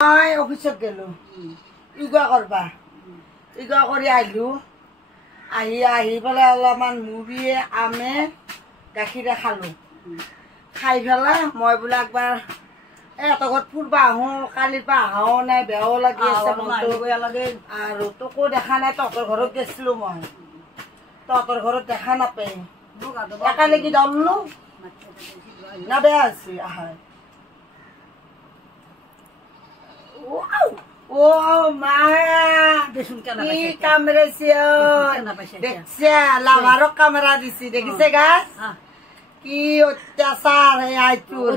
মই অফিসত গেলো ইগা কৰবা ইগা কৰে আইলু আহি পেলাই অলপমান মুড়িয়ে আমে গাখীৰে খালো খাই পেলাই মই বোলে একবাৰ এত ঘৰত ফুৰবা আহোঁ কালিৰ পৰা আহাও নাই বেয়াও লাগি আছে আৰু তোকো দেখা নাই তহঁতৰ ঘৰত গৈছিলো মই তহঁতৰ ঘৰত দেখা নাপাই একেলগে দললো না বেয়া আছে আহাৰ ও মা কি কামৰা দেখছে লাভাৰক কামেৰা দিছি দেখিছে গাছ কি অত্যাচাৰ আইটোৰ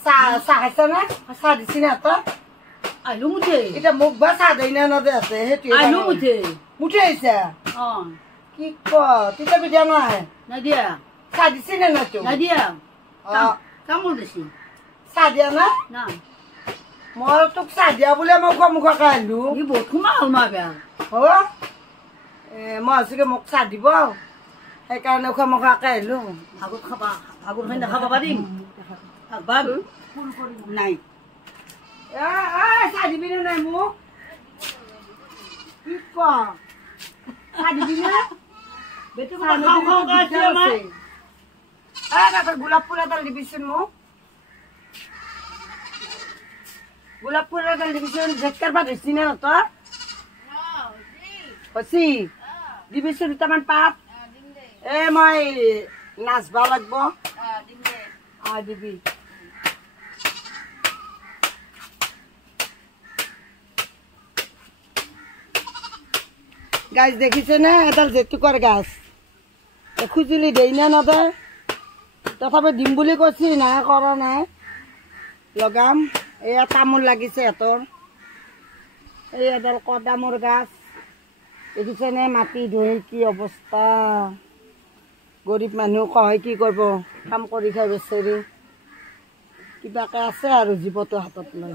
চাহ খাইছে না চাহ দিছি না তই আলু মুঠে এতিয়া মোক বা চাহ দেই না নদে আছে সেইটো আলু মুঠে মুঠে আহিছে কি ক তেতিয়া বিদ্যা নাই নাদিয়া চাহ দিছি না না তো নাদিয়া কামুৰ দিছি চাহ দিয়া না না মই তোক চাহ দিয়া বোলে মই মুখকে আহিলো ই বহুত সোমা হ'ল মা বেয়া হ'ব মই আছোকে মোক চাহ দিব সেইকাৰণে মুখকে আহিলো ভাগত খাবা ভাগত খাই নাখাব পাৰিম নাই চাহ দিবি নাই মোক কি ক চাহ দিবি না গোলাপ ফুল এডাল দিবিচোন মোক গোলাপ ফুল এডাল দিবিচোন জেটকাৰ পাত হৈছে না তই হৈছে দিবিচোন দুটামান পাত মই নাচবা লাগব দিবি গাছ দেখিছে না এডাল জেতুকৰ গাছ খুজুলি দেই না নদে তথাপি দিম বুলি কৈছি নাই কৰা নাই লগাম এয়া তামোল লাগিছে এতৰ এই এডাল কদামৰ গাছ দেখিছে নে মাটি ধুই কি অৱস্থা গৰীব মানুহ কয় কি কৰিব কাম কৰি খাই বেচেৰি কিবাকে আছে আৰু জীৱটো হাতত লৈ